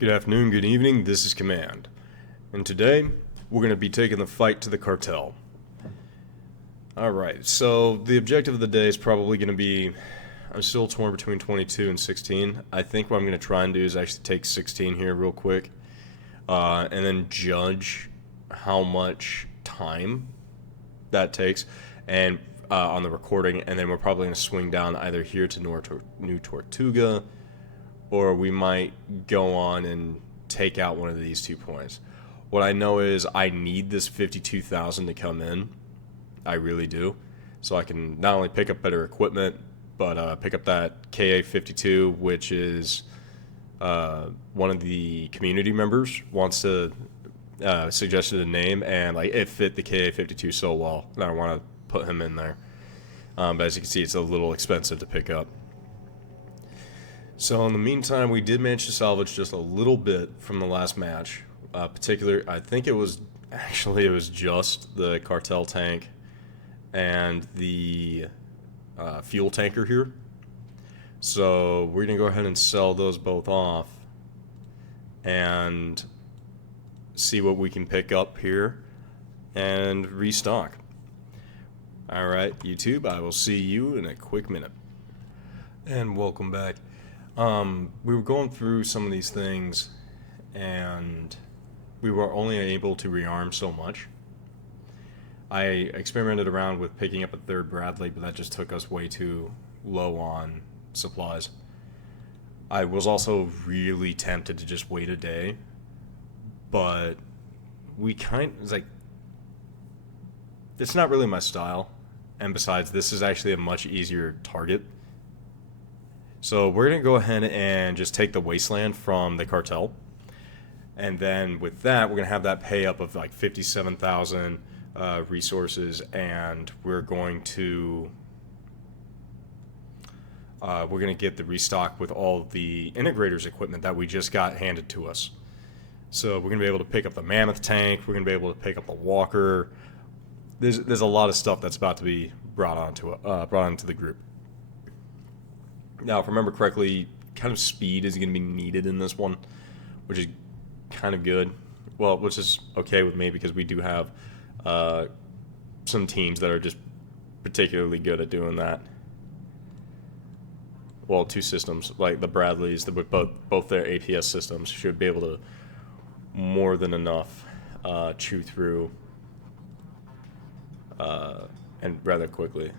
Good afternoon, good evening, this is Command. And today, we're going to be taking the fight to the Cartel. Alright, so the objective of the day is probably going to be... I'm still torn between 22 and 16. I think what I'm going to try and do is actually take 16 here real quick. And then judge how much time that takes and on the recording. And then we're probably going to swing down either here to New Tortuga, or we might go on and take out one of these 2 points. What I know is I need this 52,000 to come in. I really do. So I can not only pick up better equipment, but pick up that KA-52, which is one of the community members wants to suggested a name, and like it fit the KA-52 so well that I want to put him in there. But as you can see, it's a little expensive to pick up. So in the meantime, we did manage to salvage just a little bit from the last match. I think it was just the Cartel tank and the fuel tanker here. So we're going to go ahead and sell those both off and see what we can pick up here and restock. Alright, YouTube, I will see you in a quick minute. And welcome back. We were going through some of these things, and we were only able to rearm so much. I experimented around with picking up a third Bradley, but that just took us way too low on supplies. I was also really tempted to just wait a day, but it's not really my style, and besides, this is actually a much easier target. So we're going to go ahead and just take the Wasteland from the Cartel. And then with that, we're going to have that pay up of like 57,000 resources. And we're going to get the restock with all the integrators equipment that we just got handed to us. So we're going to be able to pick up the Mammoth tank. We're going to be able to pick up the Walker. There's a lot of stuff that's about to be brought onto the group. Now, if I remember correctly, kind of speed is going to be needed in this one, which is kind of good. Well, which is okay with me because we do have some teams that are just particularly good at doing that. Well, 2 systems, like the Bradleys, both their APS systems should be able to more than enough chew through and rather quickly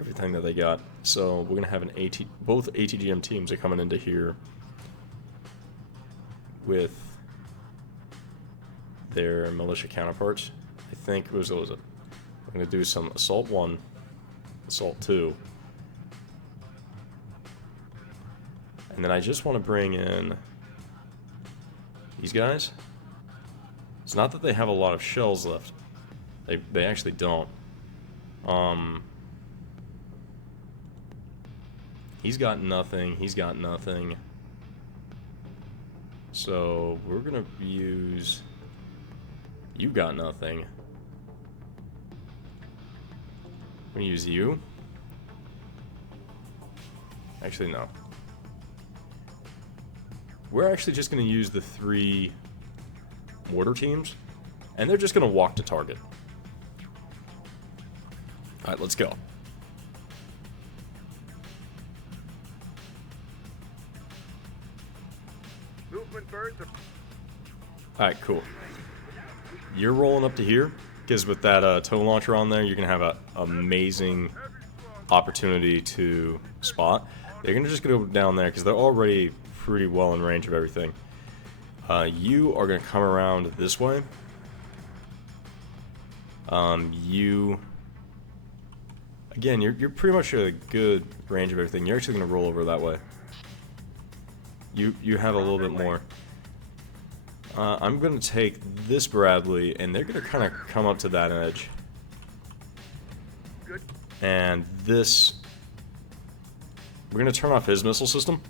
everything that they got. So we're gonna have both ATGM teams are coming into here with their militia counterparts. I think I'm gonna do some Assault 1, Assault 2, and then I just want to bring in these guys. It's not that they have a lot of shells left. They actually don't. He's got nothing. He's got nothing. So we're gonna use... You've got nothing. I'm gonna use you. Actually, no. We're actually just gonna use the 3 mortar teams, and they're just gonna walk to target. Alright, let's go. Alright, cool. You're rolling up to here, because with that tow launcher on there, you're going to have an amazing opportunity to spot. They're going to just go down there, because they're already pretty well in range of everything. You are going to come around this way. Again, you're pretty much at a good range of everything. You're actually going to roll over that way. You have a little bit more. I'm going to take this Bradley, and they're going to kind of come up to that edge. Good. And this... We're going to turn off his missile system.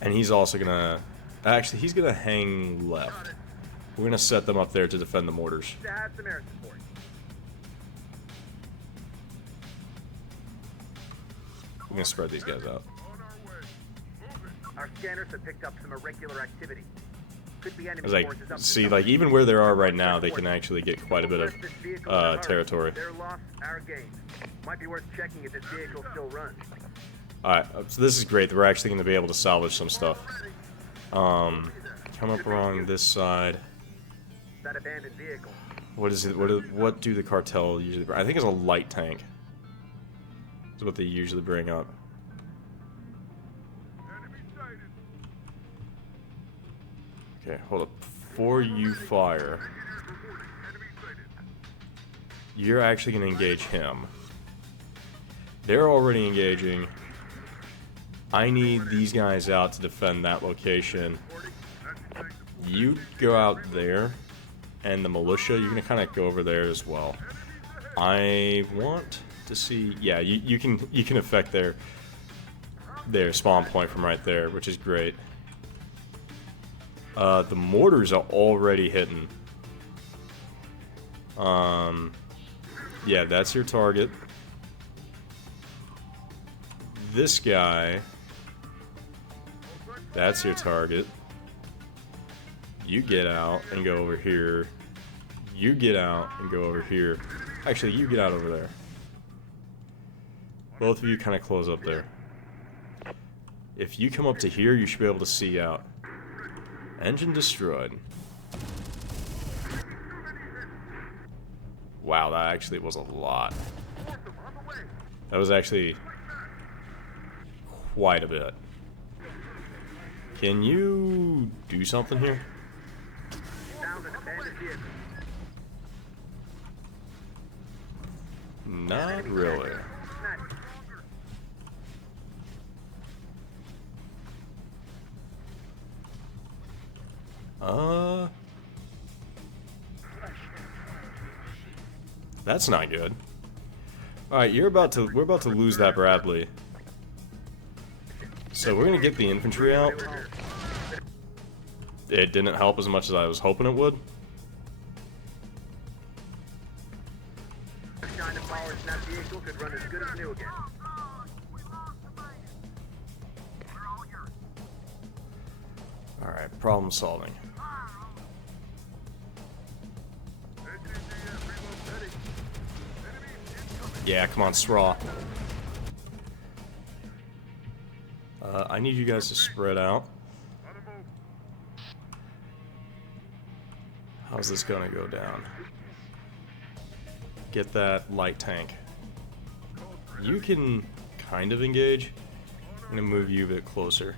And he's also going to... Actually, he's going to hang left. We're going to set them up there to defend the mortars. We're going to spread these guys out. Our scanners have picked up some irregular activity. Could be enemy As I forces up to see, some- like, even where they are right now, they can actually get quite a bit of territory. Their loss, our gain. Might be worth checking if this vehicle still runs. Alright, so this is great. We're actually going to be able to salvage some stuff. Come up along this side. That abandoned vehicle. What is it? What do the cartel usually bring? I think it's a light tank. That's what they usually bring up. Okay, hold up. Before you fire, you're actually going to engage him. They're already engaging. I need these guys out to defend that location. You go out there, and the militia, you're going to kind of go over there as well. I want to see... Yeah, you can affect their spawn point from right there, which is great. The mortars are already hitting. Yeah, that's your target. This guy, that's your target. You get out and go over here. You get out and go over here. Actually, you get out over there. Both of you kind of close up there. If you come up to here, you should be able to see out. Engine destroyed. Wow, that actually was a lot. That was actually quite a bit. Can you do something here? Not really. That's not good. Alright, we're about to lose that Bradley. So we're gonna get the infantry out. It didn't help as much as I was hoping it would. Alright, problem solving. Yeah, come on, Straw. I need you guys to spread out. How's this gonna go down? Get that light tank. You can kind of engage. I'm gonna move you a bit closer.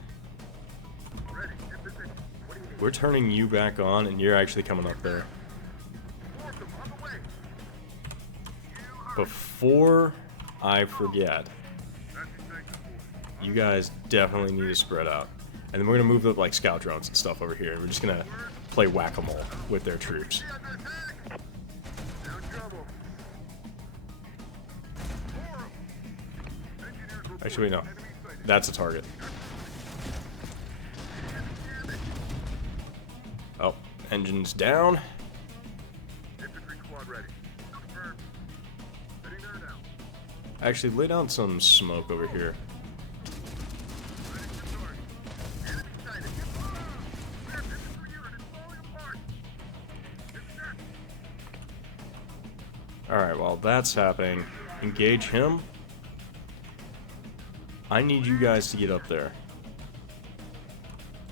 We're turning you back on, and you're actually coming up there. Before I forget, you guys definitely need to spread out. And then we're going to move up like scout drones and stuff over here. And we're just going to play whack-a-mole with their troops. Actually, no. That's a target. Oh, engine's down. Actually, lay down some smoke over here. Alright, while that's happening, engage him. I need you guys to get up there.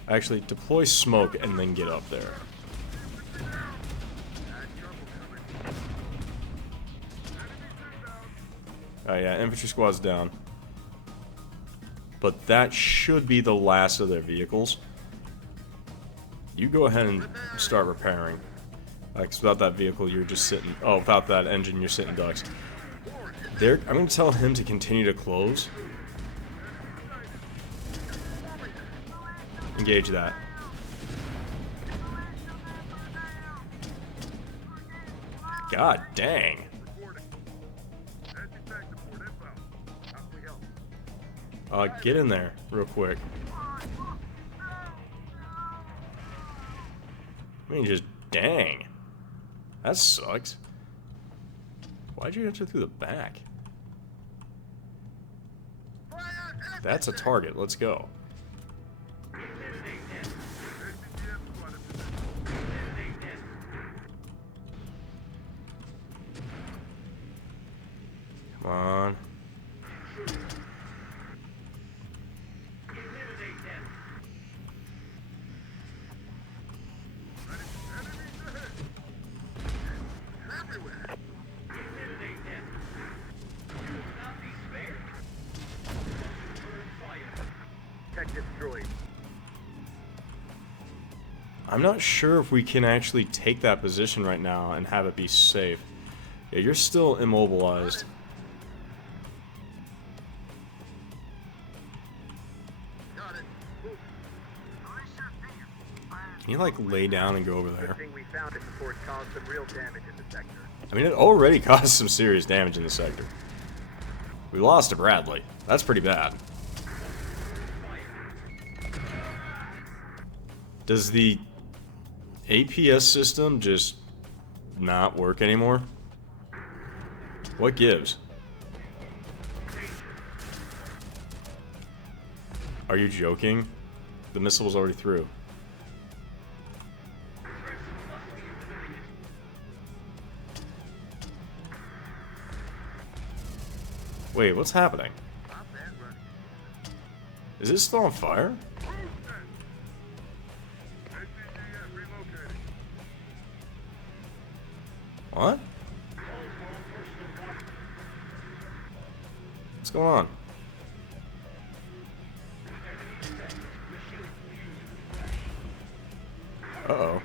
Actually, deploy smoke and then get up there. Oh yeah, infantry squad's down. But that should be the last of their vehicles. You go ahead and start repairing. Because without that vehicle, you're just sitting... Oh, without that engine, you're sitting ducks. I'm going to tell him to continue to close. Engage that. God dang. Get in there real quick. I mean, just dang. That sucks. Why'd you enter through the back? That's a target. Let's go. on. Tech destroyed. I'm not sure if we can actually take that position right now and have it be safe. Yeah, you're still immobilized. Can you, like, lay down and go over there? Good thing we found it before it caused some real damage in the sector. I mean, it already caused some serious damage in the sector. We lost to Bradley. That's pretty bad. Does the APS system just not work anymore? What gives? Are you joking? The missile was already through. Wait, what's happening? Is it still on fire? What? What's going on? Uh-oh.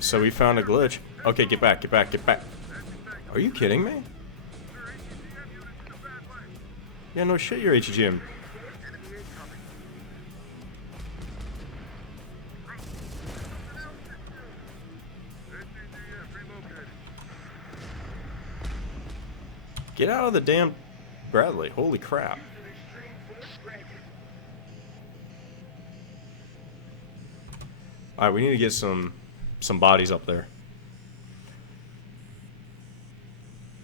So we found a glitch. Okay, get back, get back, get back. Are you kidding me? Yeah, no shit, you're HGM. Get out of the damn Bradley. Holy crap. Alright, we need to get some bodies up there.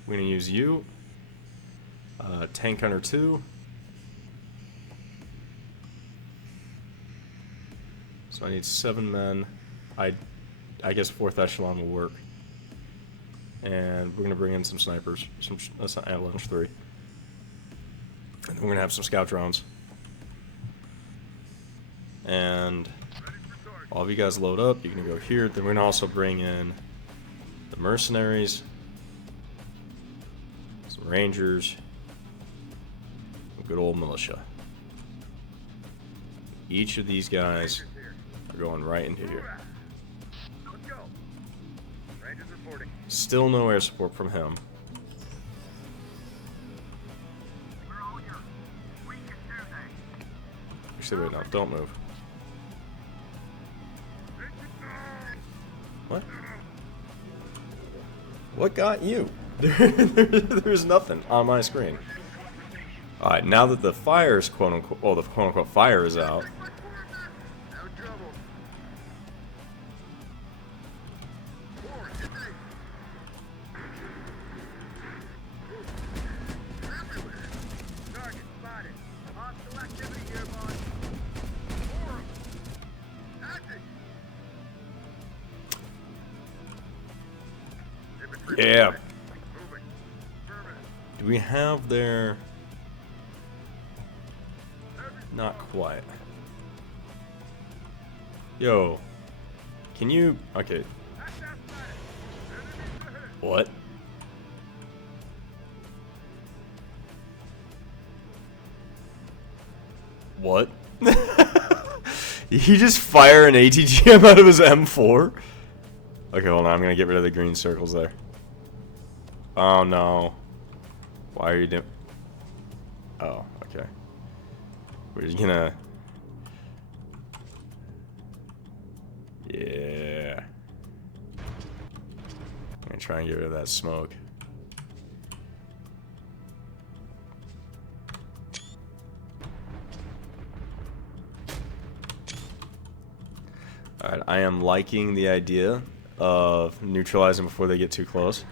We're gonna use you. Tank Hunter 2. So I need 7 men. I guess 4th echelon will work. And we're gonna bring in some snipers. That's not Avalanche 3. And then we're gonna have some scout drones. And all of you guys load up. You can go here. Then we're gonna also bring in the mercenaries, some rangers, and good old militia. Each of these guys are going right into here. Let's go. Rangers reporting. Still no air support from him. We're all here. We can do that. Actually, wait, no, don't move. What? What got you? There's nothing on my screen. Alright, now that the fire is quote-unquote, well, the quote-unquote fire is out. No trouble. Forward, get ready. Everywhere. Target spotted. Hostile activity nearby. Forward. Tactic. Yeah. Moving. Affirmative. Do we have their... Not quite. Yo. Can you... Okay. What? What? He just fire an ATGM out of his M4? Okay, hold on. I'm gonna get rid of the green circles there. Oh no. Why are you doing... Oh, okay. We're just gonna... Yeah. I'm gonna try and get rid of that smoke. Alright, I am liking the idea of neutralizing before they get too close.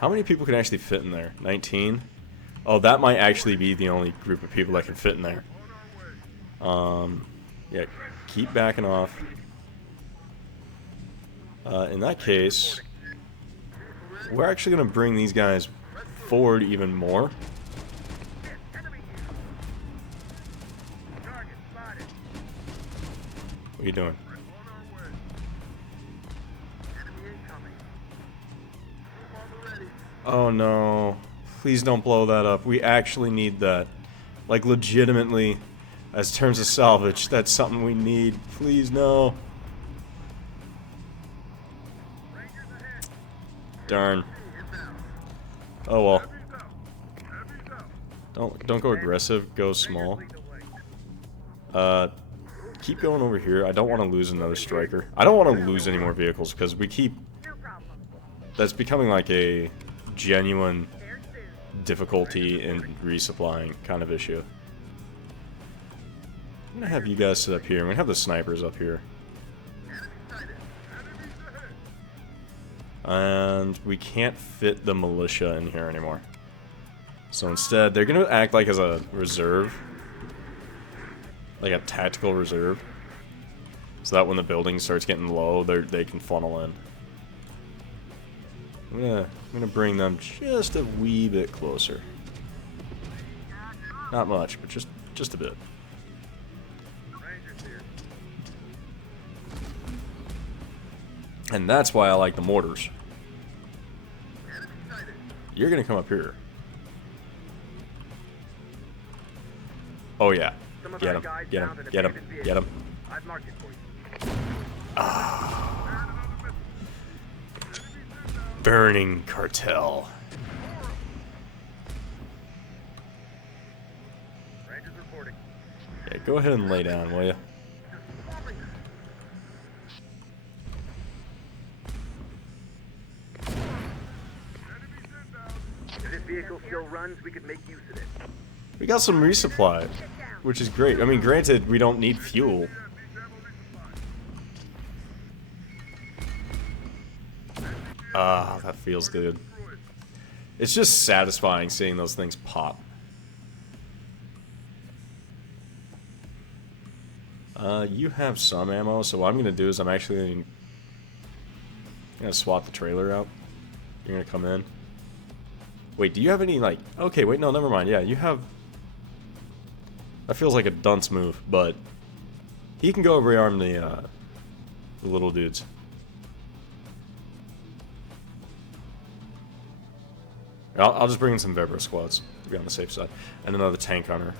How many people can actually fit in there? 19? Oh, that might actually be the only group of people that can fit in there. Yeah, keep backing off. In that case, we're actually going to bring these guys forward even more. Enemy here. Target spotted. What are you doing? On our way. Enemy incoming. Move on the ready. Oh no. Please don't blow that up. We actually need that. Like, legitimately, as terms of salvage, that's something we need. Please, no. Rangers ahead. Darn. Inbound. Oh well. Heavy's out. Heavy's out. Don't go aggressive. Go small. Rangers lead the way. Keep going over here. I don't want to lose another striker. I don't want to lose any more vehicles because we keep... No problem. That's becoming like a genuine There soon. difficulty in resupplying kind of issue. I'm gonna have you guys sit up here. I'm gonna have the snipers up here. Enemy sighted. Enemies ahead. And we can't fit the militia in here anymore. So instead, they're gonna act like as a reserve. Like a tactical reserve. So that when the building starts getting low, they can funnel in. I'm gonna bring them just a wee bit closer. Not much, but just a bit. Rangers here. And that's why I like the mortars. Enemy sighted. You're gonna come up here. Oh yeah. Some of Get our him, guys get found him, an get him, abandoned vehicle. get him. I've marked it for you. Burning Cartel. Rangers reporting. Yeah, go ahead and lay down, will you? If this vehicle still runs, we could make use of it. We got some resupply, which is great. I mean, granted, we don't need fuel. Ah, that feels good. It's just satisfying seeing those things pop. You have some ammo, so what I'm gonna do is I'm actually gonna swap the trailer out. You're gonna come in. Wait, do you have any, like... Okay, wait, no, never mind. Yeah, you have... That feels like a dunce move, but... He can go rearm the little dudes. I'll just bring in some Vebra squads to be on the safe side. And another tank hunter.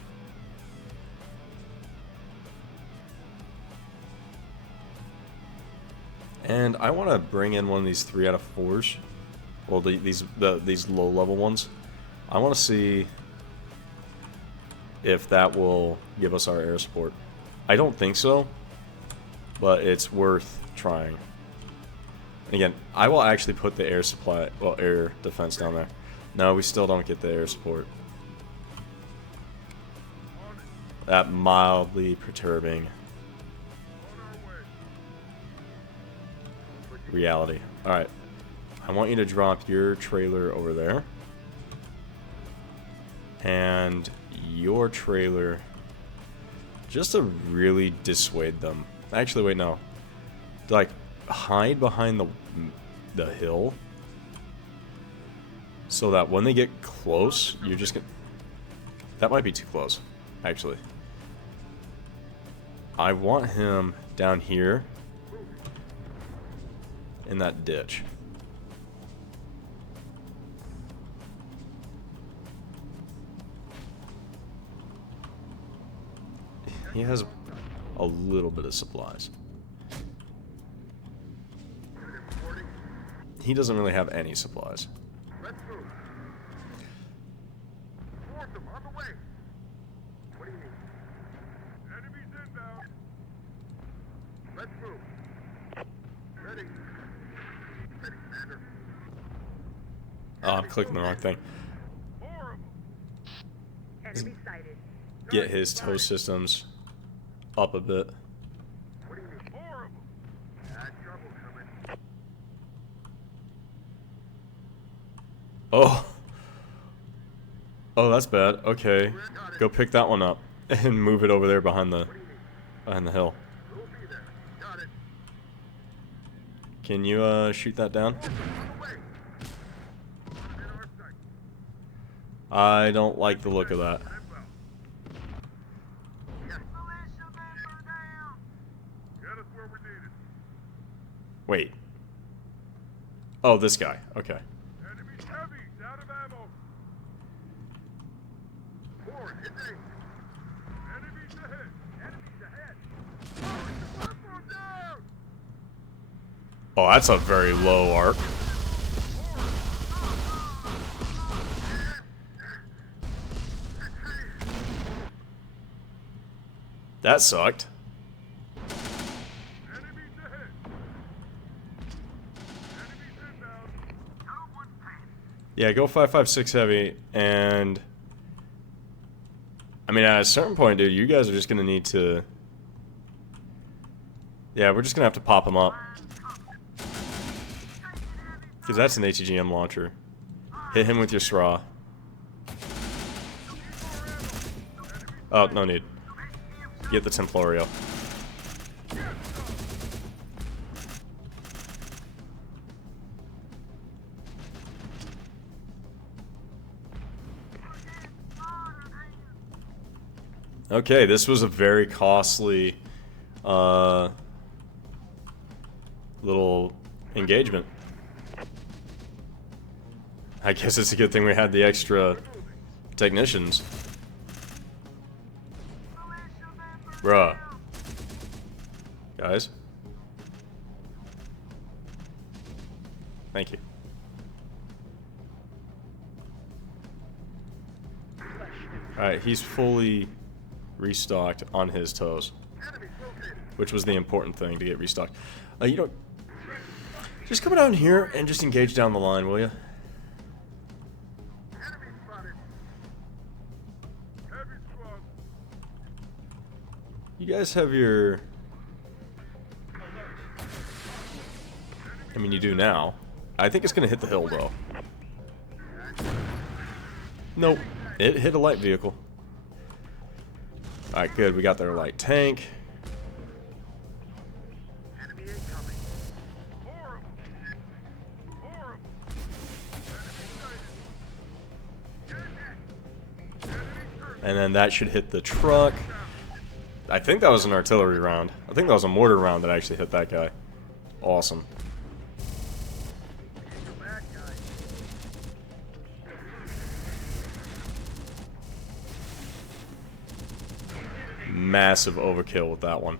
And I want to bring in one of these 3 out of 4s. Well, these low-level ones. I want to see if that will give us our air support. I don't think so, but it's worth trying. And again, I will actually put the air supply, well, air defense down there. No, we still don't get the air support. That mildly perturbing reality. Alright. I want you to drop your trailer over there. And your trailer, just to really dissuade them. Actually, wait, no. Like, hide behind the hill. So that when they get close, you're just gonna... That might be too close, actually. I want him down here in that ditch. He has a little bit of supplies. He doesn't really have any supplies. Let's move. Fourth them on the way. What do you need? Enemies inbound. Let's move. Ready. Ready, Commander. Oh, I'm clicking the wrong thing. Horrible. Enemy sighted. Get his tow systems up a bit. What do you mean? Horrible. Bad trouble coming. Oh. Oh, that's bad. Okay. Go pick that one up and move it over there behind the hill. We'll be there. Got it. Can you shoot that down? On the way. I don't like the look of that. Militia member down. Get us where we need it. Wait. Oh, this guy. Okay. Enemy's heavy, out of ammo. Forward, hit me. Enemies ahead. Enemies ahead. Oh, it's the platform down. Oh, that's a very low arc. That sucked. Enemies ahead. Enemies inbound. No one panic. Yeah, go 5.56 heavy, and I mean, at a certain point, dude, you guys are just gonna need to. Yeah, we're just gonna have to pop him up, because that's an ATGM launcher. Hit him with your straw. Oh, no need. Get the Templorio. Okay, this was a very costly little engagement. I guess it's a good thing we had the extra technicians. Bruh. Guys. Thank you. Alright, he's fully restocked on his toes. Which was the important thing, to get restocked. You know, just come down here and just engage down the line, will you? Enemy spotted. Heavy squad. You guys have your... I mean, you do now. I think it's gonna hit the hill, though. Nope. It hit a light vehicle. Alright, good. We got their light tank. Enemy incoming. Horrible. Horrible. Enemy sighted. Enemy hurt. And then that should hit the truck. I think that was an artillery round. I think that was a mortar round that actually hit that guy. Awesome. Go back, guys. Massive overkill with that one.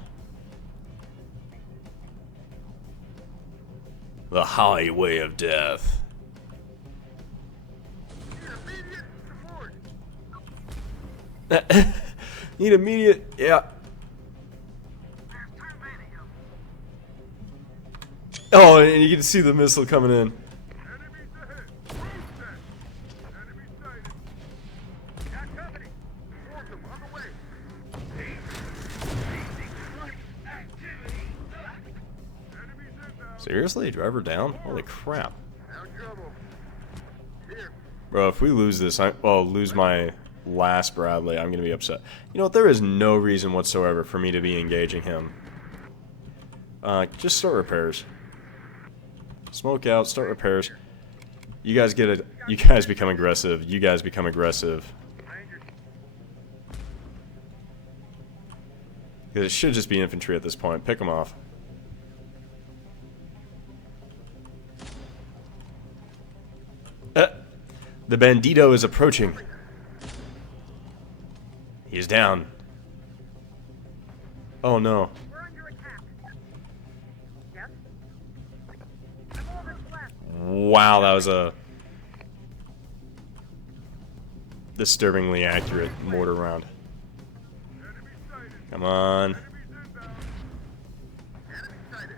The highway of death. Immediate support. Need immediate... Yeah. There's too many of them. Oh, and you can see the missile coming in. Enemies ahead. Move that. Enemy sighted. Got company. Force them on the way. Enemies inbound. Seriously? Driver down? Holy crap. Now trouble. Here. Bro, if we lose this, lose my last Bradley, I'm gonna be upset. You know what? There is no reason whatsoever for me to be engaging him. Just start repairs. Smoke out, start repairs. You guys get it. You guys become aggressive. You guys become aggressive. Because it should just be infantry at this point. Pick them off. The bandito is approaching. He's down. Oh no. We're under attack. Yes? I'm all that's left. Wow, that was a disturbingly accurate mortar round. Enemy sighted. Come on. Enemies inbound. Enemy sighted.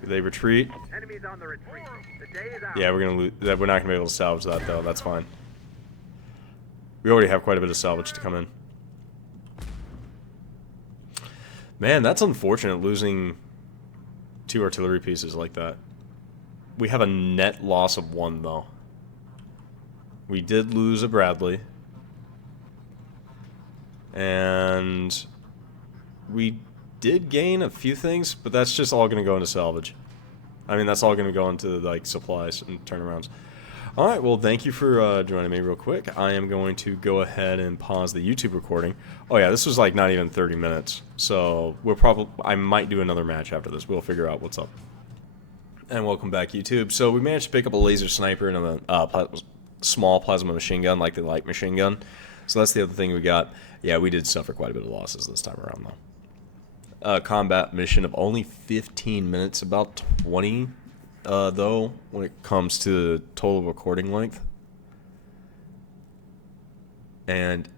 Do they retreat? Enemies on the retreat. The day is out. Yeah, we're gonna lose. We're not gonna be able to salvage that though. That's fine. We already have quite a bit of salvage to come in. Man, that's unfortunate losing 2 artillery pieces like that. We have a net loss of 1 though. We did lose a Bradley. And we did gain a few things, but that's just all going to go into salvage. I mean, that's all going to go into like supplies and turnarounds. Alright, well, thank you for joining me real quick. I am going to go ahead and pause the YouTube recording. Oh yeah, this was like not even 30 minutes. So I might do another match after this. We'll figure out what's up. And welcome back, YouTube. So we managed to pick up a laser sniper and a small plasma machine gun, like the light machine gun. So that's the other thing we got. Yeah, we did suffer quite a bit of losses this time around, though. Combat mission of only 15 minutes, about 20 though, when it comes to total recording length. And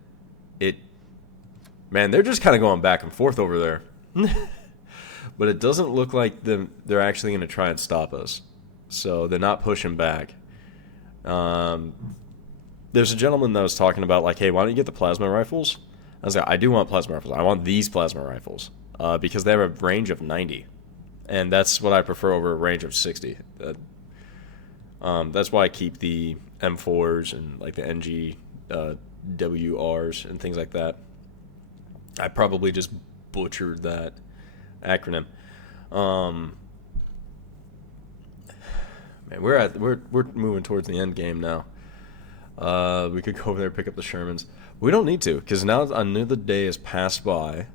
man, they're just kind of going back and forth over there. But it doesn't look like they're actually going to try and stop us. So they're not pushing back. There's a gentleman that was talking about, like, hey, why don't you get the plasma rifles? I was like, I do want plasma rifles. I want these plasma rifles. Because they have a range of 90. And that's what I prefer over a range of 60. That's why I keep the M4s and like the NG WRs and things like that. I probably just butchered that acronym. Man, we're moving towards the end game now. We could go over there and pick up the Shermans. We don't need to, because now another day has passed by,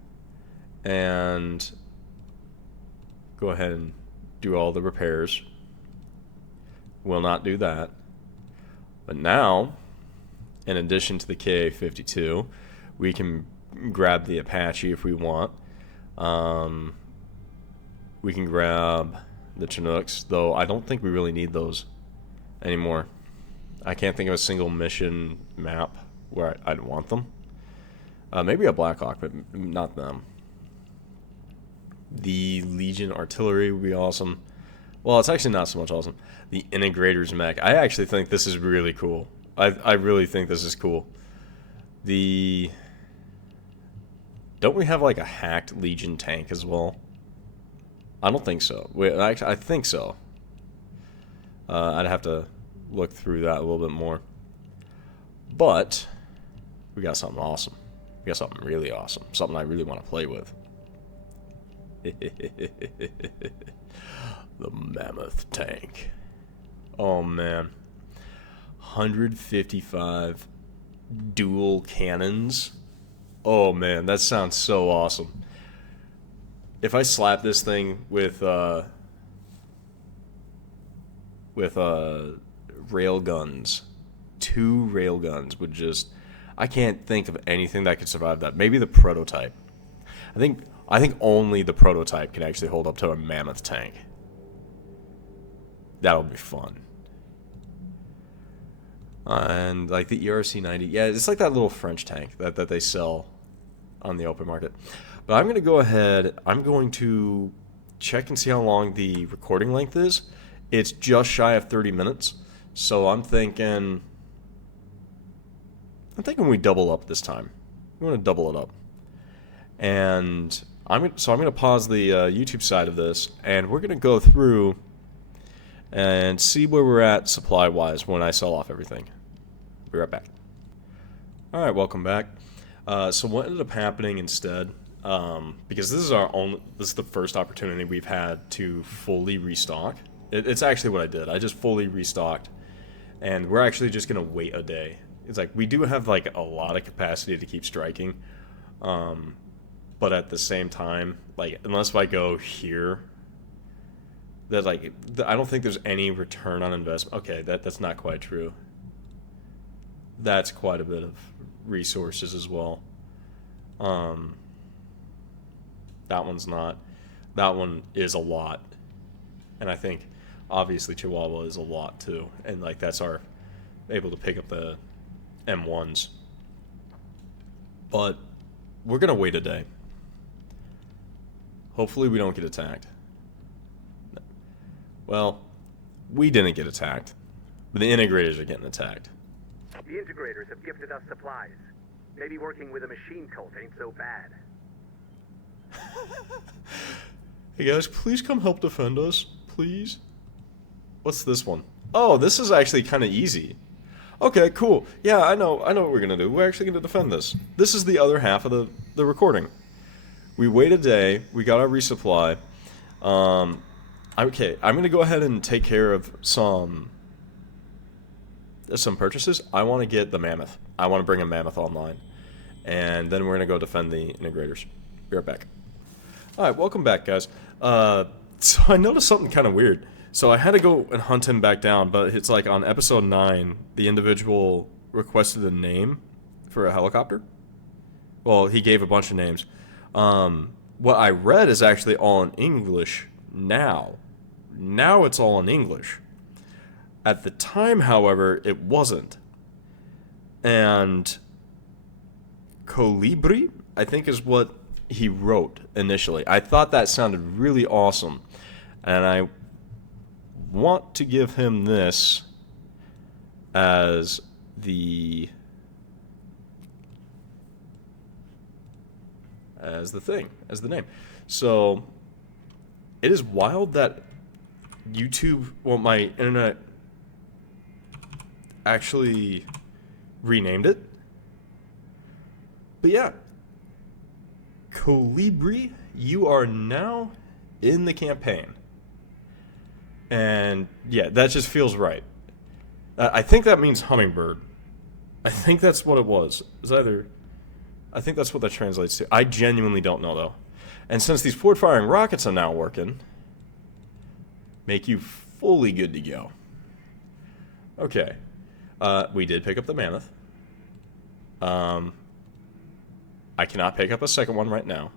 and go ahead and do all the repairs. We'll not do that. But now, in addition to the KA-52, we can grab the Apache if we want. We can grab the Chinooks, though I don't think we really need those anymore. I can't think of a single mission map where I'd want them. Maybe a Blackhawk, but not them. The Legion artillery would be awesome. Well, it's actually not so much awesome. The Integrator's mech. I actually think this is really cool. I really think this is cool. Don't we have like a hacked Legion tank as well? I don't think so. Wait, actually, I think so. I'd have to look through that a little bit more. But we got something awesome. We got something really awesome. Something I really want to play with. The Mammoth tank. Oh man. 155 dual cannons. Oh man, that sounds so awesome. If I slap this thing with rail guns, 2 rail guns would just, I can't think of anything that could survive that. Maybe the prototype. I think only the prototype can actually hold up to a Mammoth tank. That'll be fun. And like the ERC-90, yeah, it's like that little French tank that they sell on the open market. But I'm going to go ahead, I'm going to check and see how long the recording length is. It's just shy of 30 minutes, so I'm thinking we double up this time. We want to double it up. And I'm going to pause the YouTube side of this, and we're going to go through and see where we're at supply-wise when I sell off everything. Be right back. Alright, welcome back. So what ended up happening instead, because this is the first opportunity we've had to fully restock. It's actually what I did. I just fully restocked, and we're actually just going to wait a day. It's like, we do have like a lot of capacity to keep striking, but at the same time, like, unless I go here, that like, I don't think there's any return on investment. Okay, that's not quite true. That's quite a bit of resources as well. That one's not. That one is a lot. And I think obviously Chihuahua is a lot too. And like, that's our able to pick up the M1s. But we're gonna wait a day. Hopefully we don't get attacked. Well, we didn't get attacked, but the integrators are getting attacked. The integrators have gifted us supplies. Maybe working with a machine cult ain't so bad. Hey guys, please come help defend us, please. What's this one? Oh, this is actually kind of easy. Okay, cool. Yeah, I know what we're gonna do. We're actually gonna defend this. This is the other half of the recording. We wait a day. We got our resupply. Okay, I'm gonna go ahead and take care of some some purchases, I want to get the Mammoth. I want to bring a Mammoth online. And then we're going to go defend the integrators. Be right back. Alright, welcome back, guys. So I noticed something kind of weird. So I had to go and hunt him back down, but it's like on episode 9, the individual requested a name for a helicopter. Well, he gave a bunch of names. What I read is actually all in English now. Now it's all in English. At the time, however, it wasn't. And Colibri, I think, is what he wrote initially. I thought that sounded really awesome. And I want to give him this as the name. So it is wild that YouTube, well, my internet actually renamed it. But yeah, Colibri, you are now in the campaign. And yeah, that just feels right. I think that means hummingbird. I think that's what it was. I think that's what that translates to. I genuinely don't know, though. And since these forward-firing rockets are now working, make you fully good to go. Okay. We did pick up the Mammoth. I cannot pick up a second one right now,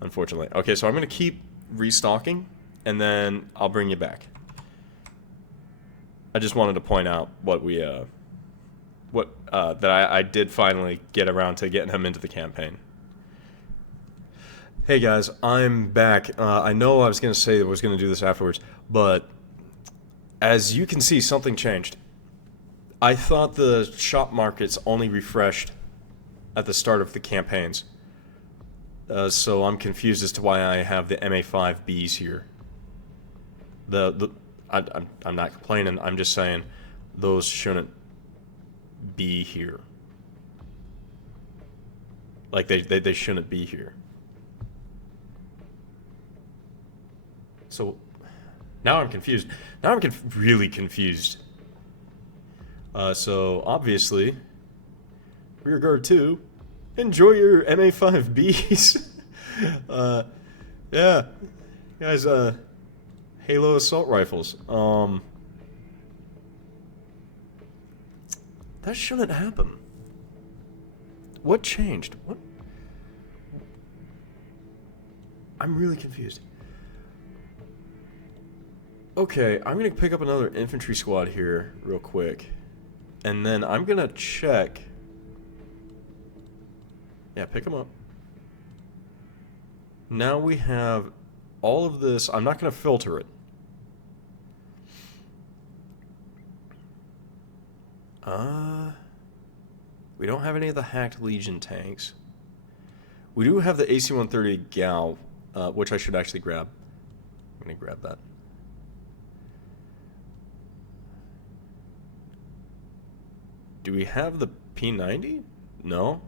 unfortunately. Okay, so I'm going to keep restocking, and then I'll bring you back. I just wanted to point out what we, that I did finally get around to getting him into the campaign. Hey guys, I'm back. I know I was going to say I was going to do this afterwards, but as you can see, something changed. I thought the shop markets only refreshed at the start of the campaigns. So I'm confused as to why I have the MA5Bs here. I'm not complaining, I'm just saying those shouldn't be here. Like they shouldn't be here. So now I'm confused. Now I'm really confused. So obviously, rear guard 2, enjoy your MA5Bs. Yeah, guys. Halo assault rifles. That shouldn't happen. What changed? What? I'm really confused. Okay, I'm gonna pick up another infantry squad here real quick, and then I'm gonna check. Yeah, pick them up. Now we have all of this. I'm not gonna filter it. We don't have any of the hacked Legion tanks. We do have the AC-130 Gal, which I should actually grab. I'm gonna grab that. Do we have the P90? No.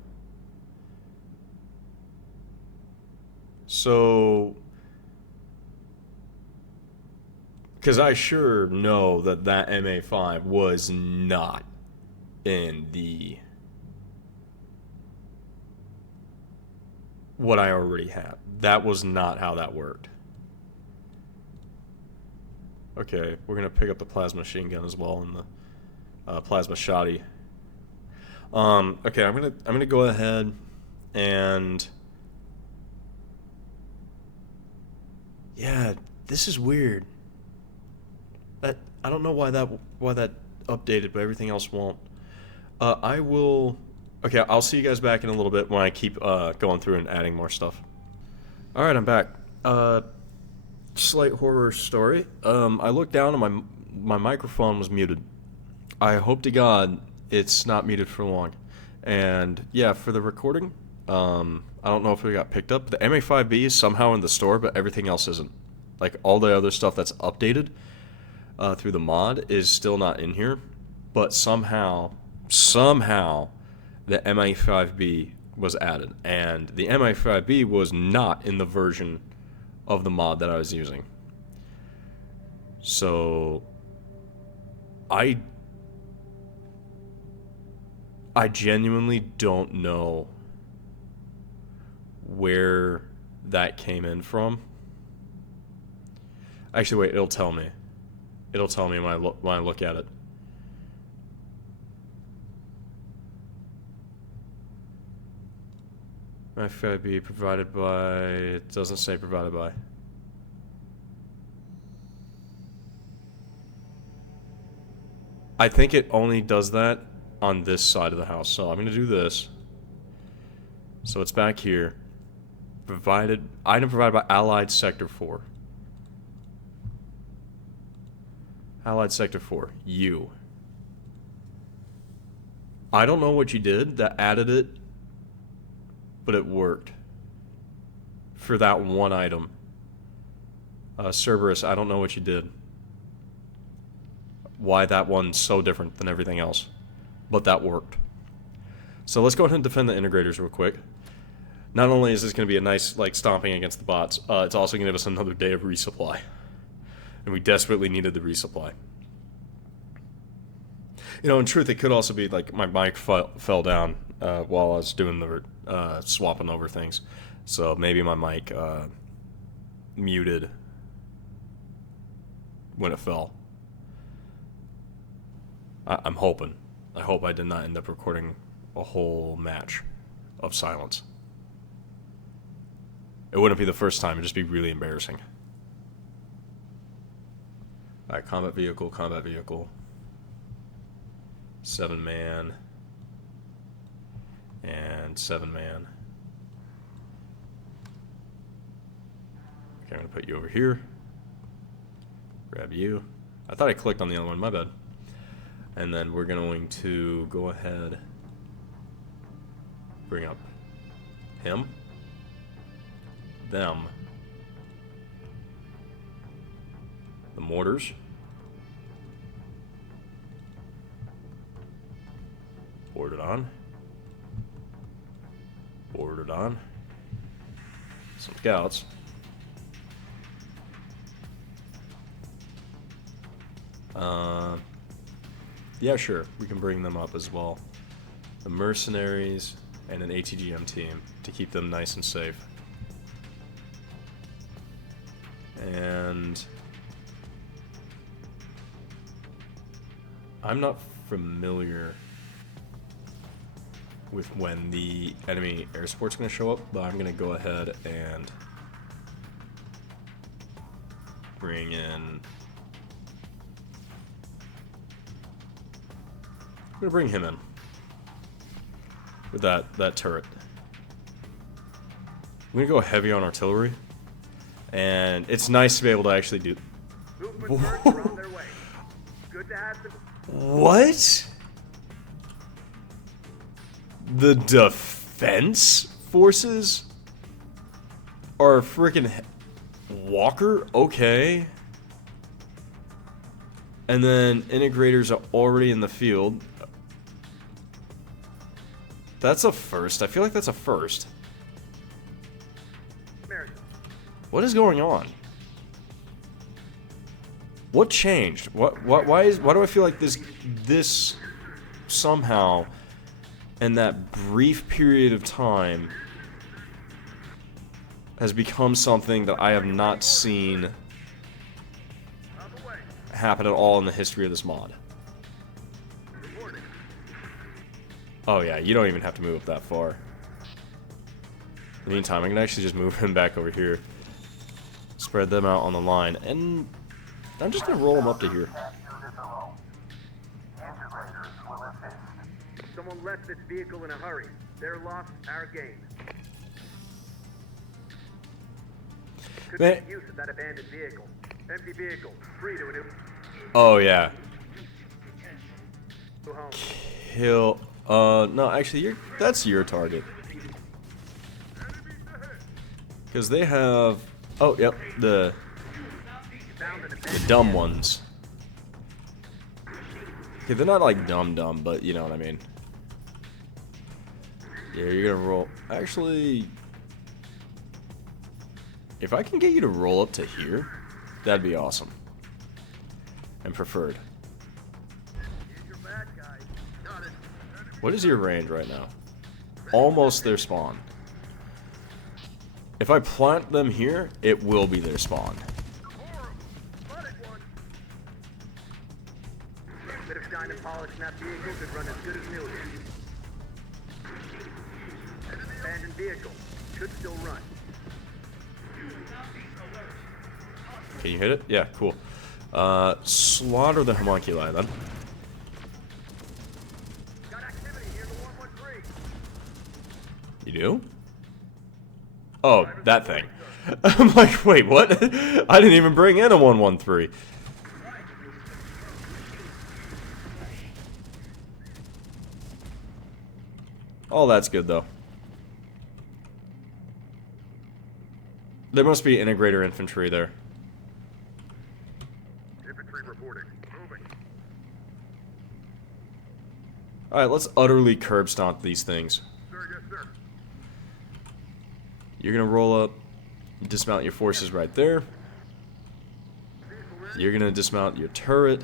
So, because I sure know that that MA5 was not in the what I already had. That was not how that worked. Okay, we're gonna pick up the plasma machine gun as well and the plasma shotty. Okay, I'm gonna go ahead and yeah, this is weird. That I don't know why that updated, but everything else won't. I will. Okay, I'll see you guys back in a little bit when I keep going through and adding more stuff. All right, I'm back. Slight horror story. I looked down and my microphone was muted. I hope to God it's not muted for long. And yeah, for the recording, I don't know if it got picked up. The MA5B is somehow in the store, but everything else isn't. Like all the other stuff that's updated through the mod is still not in here. But somehow, the MA5B was added. And the MA5B was not in the version of the mod that I was using. So, I I genuinely don't know where that came in from. Actually, wait, it'll tell me. It'll tell me when I look at it. FIB provided by... It doesn't say provided by. I think it only does that on this side of the house. So I'm going to do this. So it's back here. Item provided by Allied Sector 4. Allied Sector 4. You. I don't know what you did that added it, but it worked. For that one item. Cerberus, I don't know what you did. Why that one's so different than everything else. But that worked. So let's go ahead and defend the integrators real quick. Not only is this going to be a nice, like, stomping against the bots, it's also going to give us another day of resupply. And we desperately needed the resupply. You know, in truth, it could also be, like, my mic fell down while I was doing the swapping over things. So maybe my mic muted when it fell. I'm hoping. I hope I did not end up recording a whole match of silence. It wouldn't be the first time. It'd just be really embarrassing. Alright, combat vehicle, combat vehicle. 7-man. And 7-man. Okay, I'm going to put you over here. Grab you. I thought I clicked on the other one, my bad. And then we're going to go ahead, bring up him, them, the mortars, board it on, some scouts, yeah, sure, we can bring them up as well. The mercenaries and an ATGM team to keep them nice and safe. And I'm not familiar with when the enemy air support's going to show up, but I'm going to go ahead and bring in... I'm gonna bring him in with that turret. I'm gonna go heavy on artillery, and it's nice to be able to actually do. Movement birds are on their way. Good to have them. What? The defense forces are freaking Walker? Okay. And then integrators are already in the field. That's a first. I feel like that's a first. What is going on? What changed? Why do I feel like this somehow in that brief period of time has become something that I have not seen happen at all in the history of this mod? Oh yeah, you don't even have to move up that far. In the meantime, I can actually just move him back over here. Spread them out on the line, and I'm just gonna roll them up to here. Someone left this vehicle in a hurry. They're lost, our game. Could make use of that abandoned vehicle. Empty vehicle, free to a new... Oh yeah. Go home. Kill... no, actually, that's your target. Because they have... Oh, yep, the dumb ones. Okay, they're not like dumb, but you know what I mean. Yeah, you're gonna roll... Actually... If I can get you to roll up to here, that'd be awesome. And preferred. Here's your bad guy. Got it. Enemy What is your range right now? Almost their spawn. If I plant them here, it will be their spawn. Bit of shine and polish in that vehicle could run as good as new. Abandoned vehicle should still run. Can you hit it? Yeah, cool. Slaughter the homunculi then. Got activity near the 113. You do? Oh, that thing. I'm like, wait, what? I didn't even bring in a 113. Oh, that's good though. There must be integrator infantry there. Infantry reporting. Moving. Alright, let's utterly curb stomp these things. Sir, yes, sir. You're gonna roll up, dismount your forces right there. You're gonna dismount your turret.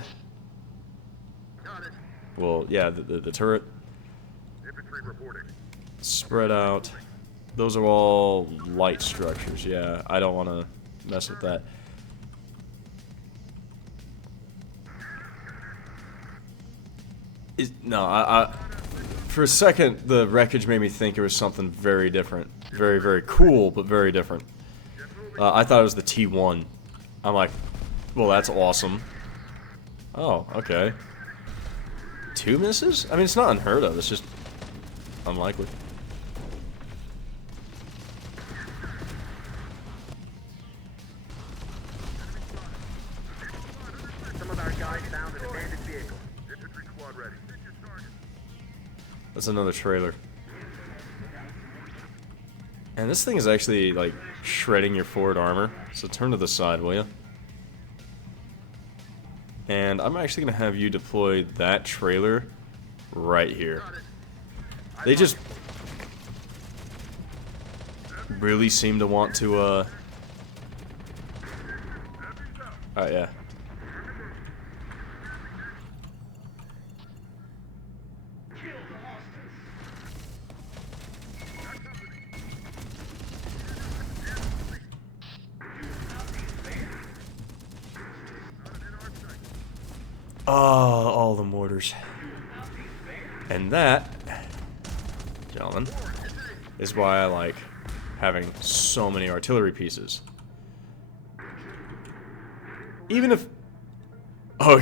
Got it. Well, yeah, the turret. Infantry reporting. Spread out. Those are all light structures. Yeah, I don't want to mess with that. No, I for a second the wreckage made me think it was something very different, very, very cool, but very different. I thought it was the T1. I'm like, well, that's awesome. Oh, okay. 2 misses? I mean, it's not unheard of. It's just unlikely. Some of our guys found an abandoned vehicle. Infantry squad ready. Hit your target. That's another trailer. And this thing is actually, like, shredding your forward armor. So turn to the side, will you? And I'm actually going to have you deploy that trailer right here. They just really seem to want to, Alright, yeah. Oh, all the mortars. And that, gentlemen, is why I like having so many artillery pieces. Even if... Oh,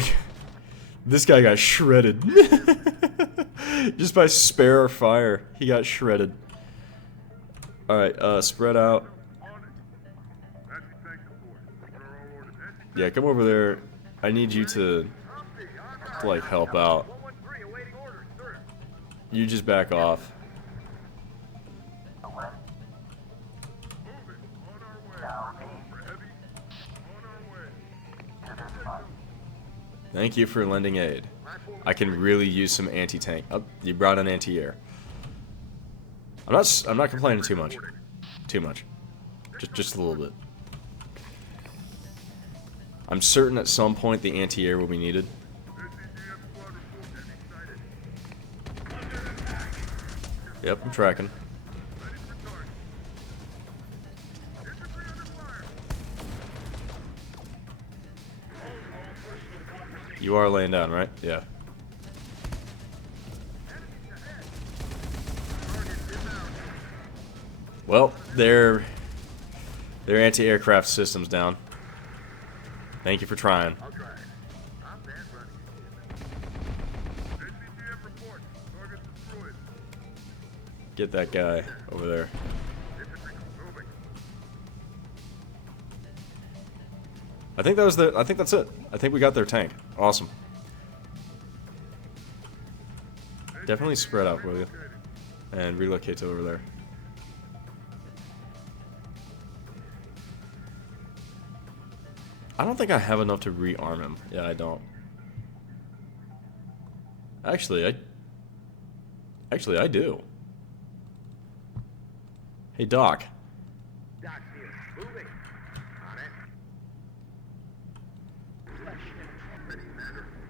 this guy got shredded. Just by spare fire, he got shredded. Alright, spread out. Yeah, come over there. I need you to like, help out. 113 awaiting orders, sir. You just back off. Moving. On our way. For heavy. On our way. Thank you for lending aid. I can really use some anti-tank. Oh, you brought an anti-air. I'm not complaining too much. Too much. Just a little bit. I'm certain at some point the anti-air will be needed. Yep, I'm tracking. You are laying down, right? Yeah. Well, their anti-aircraft system's down. Thank you for trying. I'll try. I'm bad running. SCTF report. Target destroyed. Get that guy over there. Infantry moving. I think that's it. I think we got their tank. Awesome. Definitely spread out, will you? And relocate to over there. I don't think I have enough to rearm him. Yeah, I don't. Actually, I do. Hey, Doc. Doc here. Moving. On it.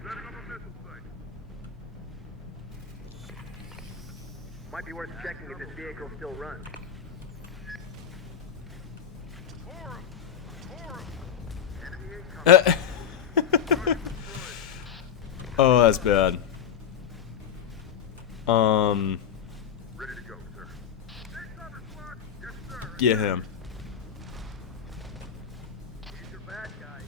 Setting up a missile site. Might be worth checking if this vehicle still runs. Oh, that's bad. Ready to go, sir. Take cover, squad. Yes, sir. Get him. He's your bad guy.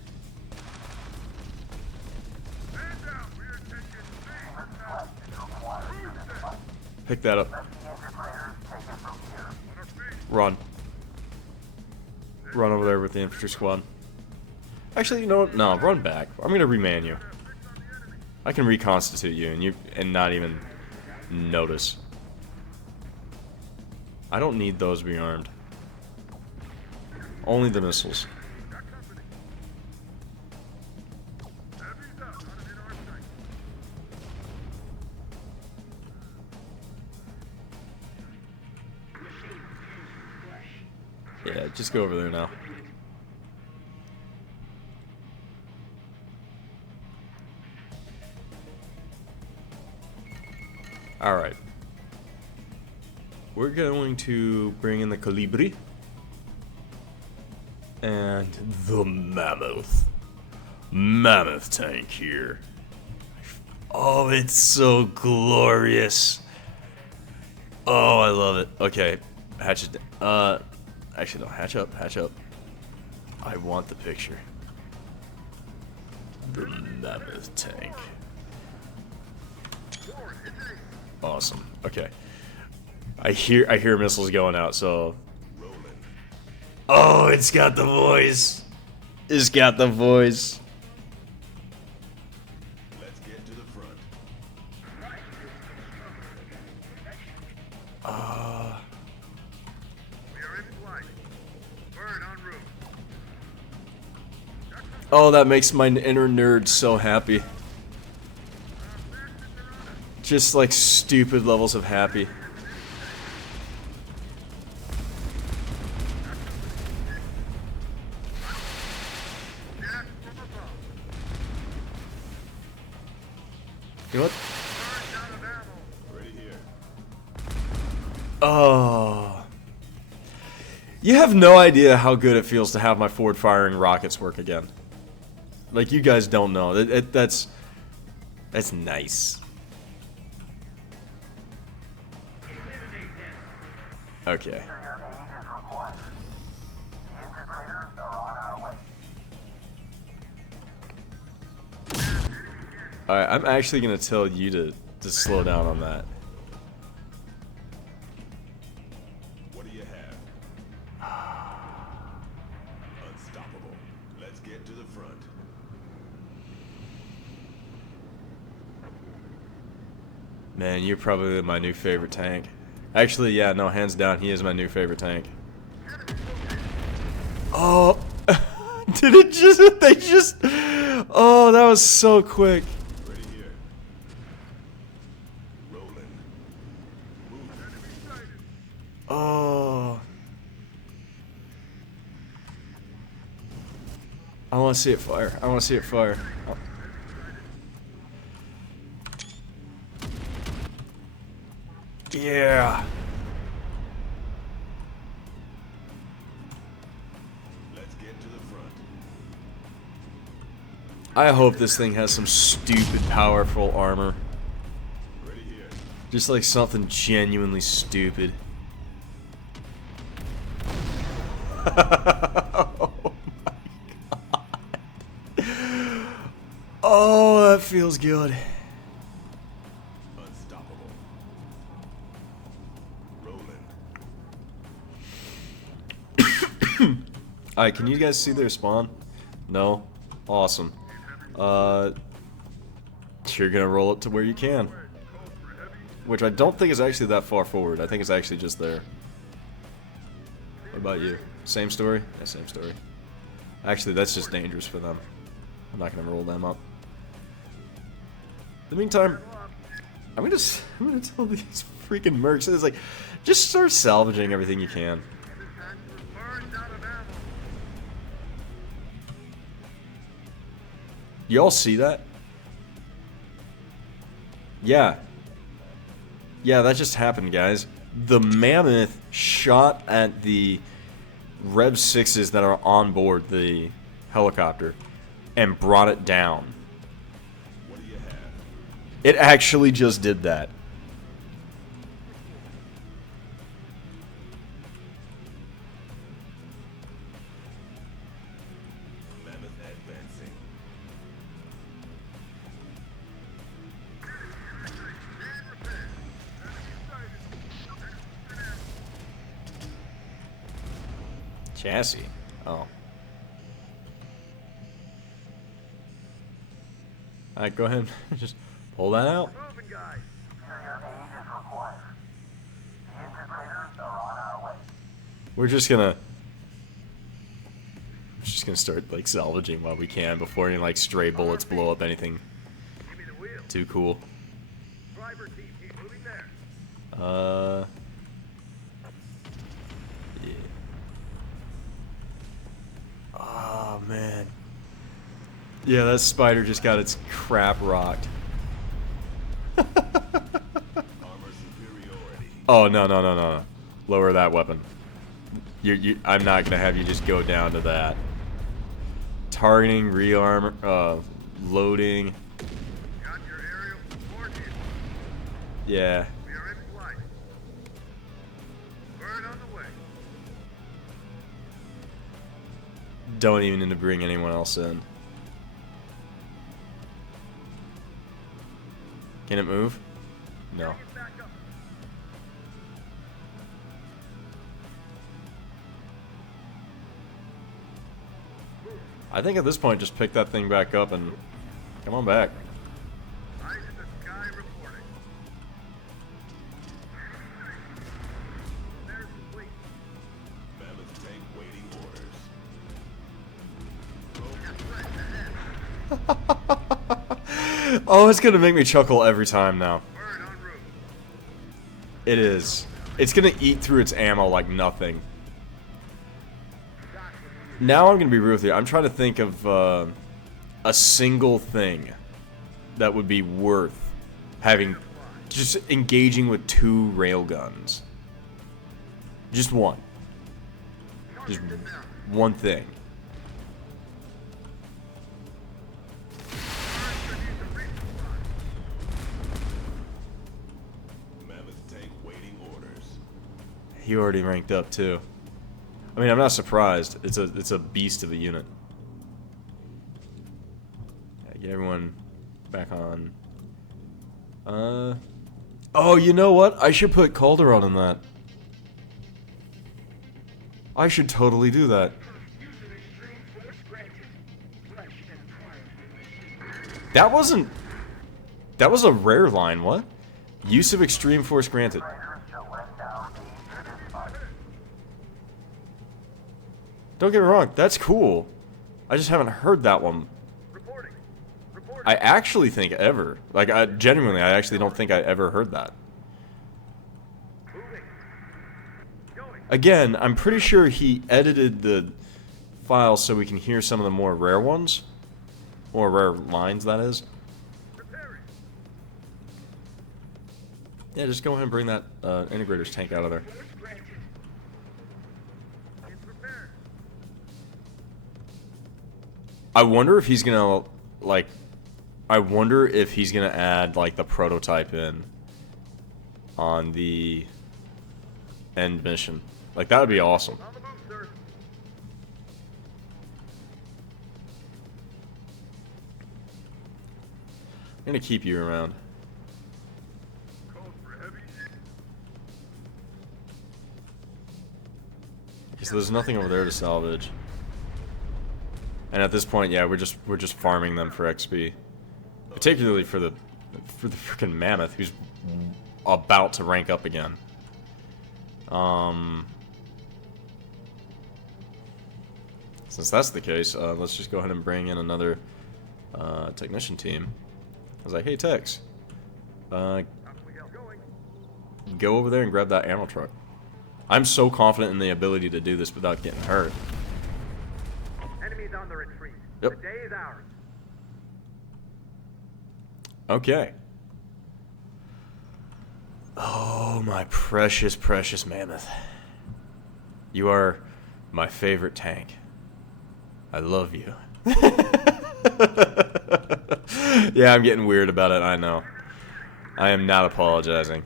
Man down. We are taking now. Pick that up. Run. Run over there with the infantry squad. Actually, you know what? No, run back. I'm gonna reman you. I can reconstitute you and not even notice. I don't need those rearmed. Only the missiles. Yeah, just go over there now. Alright. We're going to bring in the Colibri. And the Mammoth. Mammoth tank here. Oh, it's so glorious. Oh, I love it. Okay, hatch it. Actually, no, hatch up, hatch up. I want the picture. The Mammoth tank. Awesome. Okay. I hear missiles going out, so. Oh, it's got the voice. It's got the voice. Let's get to the front. We are in flight. Bird en route. Oh, that makes my inner nerd so happy. Just like stupid levels of happy. You know what? Ready here. Oh. You have no idea how good it feels to have my forward firing rockets work again. Like, you guys don't know. That's nice. Okay. Alright, I'm actually gonna tell you to slow down on that. What do you have? Unstoppable. Let's get to the front. Man, you're probably my new favorite tank. Actually, yeah, no, hands down, he is my new favorite tank. Oh, did it just, they just, oh, that was so quick. Ready here. Rolling. Move. Enemy sighted. Oh. I want to see it fire. I want to see it fire. Oh. Yeah. Let's get to the front. I hope this thing has some stupid powerful armor. Ready here. Just like something genuinely stupid. Oh my god. Oh, that feels good. Unstoppable. Rolling. Alright, can you guys see their spawn? No? Awesome. You're gonna roll up to where you can. Which I don't think is actually that far forward. I think it's actually just there. What about you? Same story? Yeah, same story. Actually, that's just dangerous for them. I'm not gonna roll them up. In the meantime, I'm gonna tell these freaking mercs. It's like, just start salvaging everything you can. Bird's out of ammo. You all see that? Yeah. Yeah, that just happened, guys. The Mammoth shot at the Rev 6s that are on board the helicopter and brought it down. What do you have? It actually just did that. Mammoth advancing. Chassis. Oh. Alright, go ahead. Just pull that out. Moving, guys. We're just gonna start like salvaging what we can before any like stray bullets blow up anything Give me the wheel. too cool. Driver team, keep moving there. Yeah. Oh man. Yeah, that spider just got its crap rocked. Armor superiority. Oh no. Lower that weapon. I'm not gonna have you just go down to that. Targeting, rearmor, loading. Got your aerial support in. Yeah. We are in flight. Bird on the way. Don't even need to bring anyone else in. Can it move? No. Get back up. I think at this point, just pick that thing back up and come on back. Eyes in the sky reporting. There's the fleet. Mammoth tank waiting orders. Oh, it's gonna make me chuckle every time now. Bird en route. It is. It's gonna eat through its ammo like nothing. Now I'm gonna be real with you. I'm trying to think of a single thing that would be worth having, just engaging with 2 railguns. Just one. Just one thing. Mammoth tank waiting orders. He already ranked up too. I mean, I'm not surprised. It's a beast of a unit. Yeah, get everyone back on. Oh, you know what? I should put Calderon in that. I should totally do that. That wasn't... That was a rare line, what? Use of extreme force granted. Don't get me wrong, that's cool. I just haven't heard that one. Reporting. Reporting. I actually think ever. Like, I actually don't think I ever heard that. Moving. Going. Again, I'm pretty sure he edited the file so we can hear some of the more rare ones. More rare lines, that is. Preparing. Yeah, just go ahead and bring that integrator's tank out of there. It's prepared. I wonder if he's gonna, like... I wonder if he's gonna add, like, the prototype in on the end mission. Like, that would be awesome. On the move, sir. I'm gonna keep you around. Code for heavy. So there's nothing over there to salvage. And at this point, yeah, we're just farming them for XP. Particularly for the freaking Mammoth, who's about to rank up again. Since that's the case, let's just go ahead and bring in another technician team. I was like, hey Tex, Up we go. Going. go over there and grab that ammo truck. I'm so confident in the ability to do this without getting hurt. Enemies on the retreat. Yep. The day is ours. Okay. Oh Oh, my precious, precious Mammoth. You are my favorite tank. I love you. Yeah, I'm getting weird about it, I know. I am not apologizing.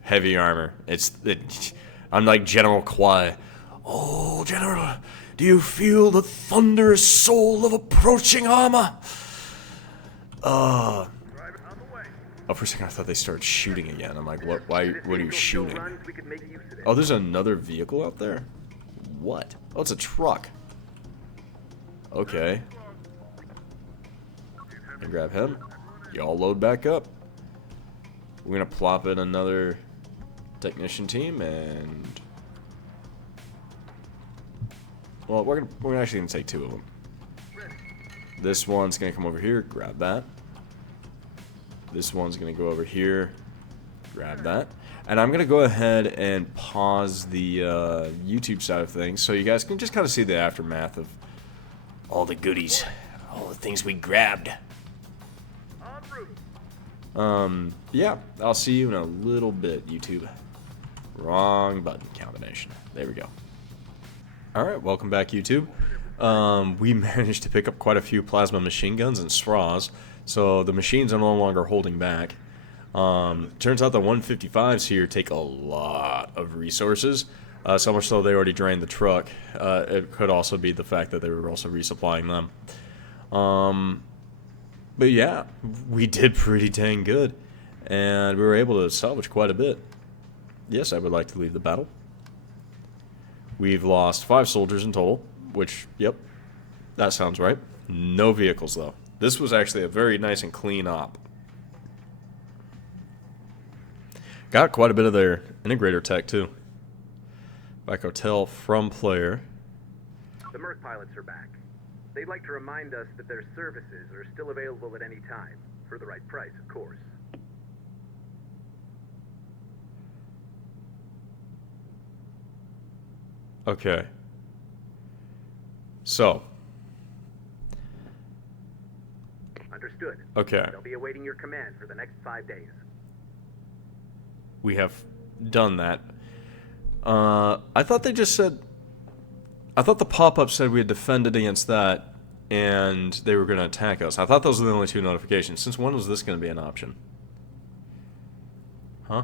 Heavy armor. I'm like General Kwai. Oh, General, do you feel the thunderous soul of approaching armor? Oh, for a second I thought they started shooting again. I'm like, what? Why? What are you shooting? Oh, there's another vehicle out there? What? Oh, it's a truck. Okay. And grab him. Y'all load back up. We're gonna plop in another technician team, and well, we're actually gonna take 2 of them. This one's gonna come over here, grab that. This one's gonna go over here, grab that. And I'm gonna go ahead and pause the YouTube side of things so you guys can just kind of see the aftermath of all the goodies, all the things we grabbed. Yeah, I'll see you in a little bit, YouTube. Wrong button combination. There we go. Alright, welcome back, YouTube. We managed to pick up quite a few plasma machine guns and SRAs, so the machines are no longer holding back. Turns out the 155s here take a lot of resources, so much so they already drained the truck. It could also be the fact that they were also resupplying them. But yeah, we did pretty dang good, and we were able to salvage quite a bit. Yes, I would like to leave the battle. We've lost 5 soldiers in total, which, yep, that sounds right. No vehicles, though. This was actually a very nice and clean op. Got quite a bit of their integrator tech, too. By Cartel from player. The Merc pilots are back. They'd like to remind us that their services are still available at any time, for the right price, of course. Okay. So. Understood. Okay. They'll be awaiting your command for the next 5 days. We have done that. I thought they just said... I thought the pop-up said we had defended against that, and they were going to attack us. I thought those were the only 2 notifications. Since when was this going to be an option? Huh?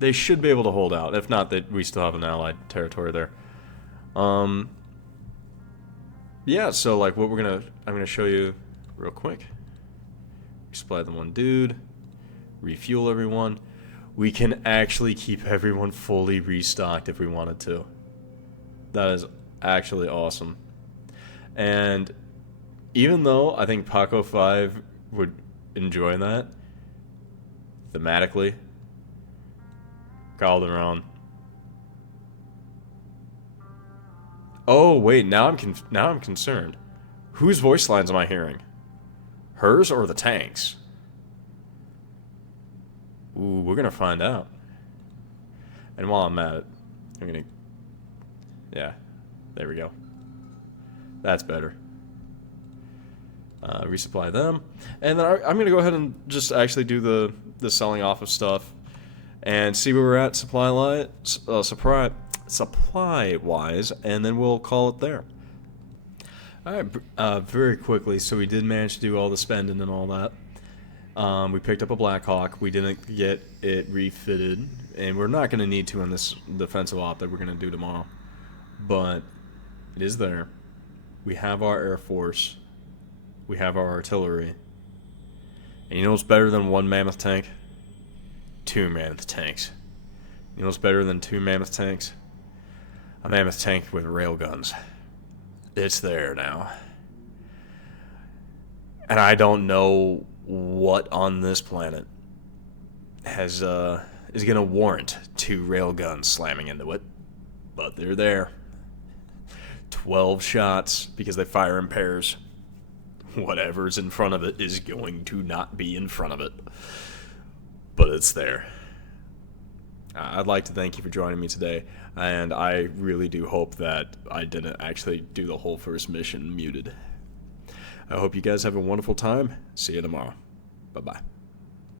They should be able to hold out. If not, we still have an allied territory there. Yeah, so like what I'm gonna show you real quick. Resupply the 1 dude. Refuel everyone. We can actually keep everyone fully restocked if we wanted to. That is actually awesome. And even though I think Paco 5 would enjoy that, thematically, Calderon. Oh wait, now I'm concerned. Whose voice lines am I hearing? Hers or the tanks? Ooh, we're gonna find out. And while I'm at it, I'm gonna... Yeah, there we go. That's better. Resupply them. And then I'm gonna go ahead and just actually do the selling off of stuff and see where we're at supply-wise, and then we'll call it there. Alright, very quickly, so we did manage to do all the spending and all that. We picked up a Blackhawk. We didn't get it refitted, and we're not going to need to on this defensive op that we're going to do tomorrow. But it is there. We have our Air Force. We have our artillery. And you know what's better than 1 Mammoth tank? 2 Mammoth tanks. You know what's better than 2 Mammoth tanks? A Mammoth tank with railguns. It's there now. And I don't know what on this planet is gonna warrant 2 railguns slamming into it, but they're there. 12 shots because they fire in pairs. Whatever's in front of it is going to not be in front of it, but it's there. I'd like to thank you for joining me today, and I really do hope that I didn't actually do the whole first mission muted. I hope you guys have a wonderful time. See you tomorrow. Bye-bye.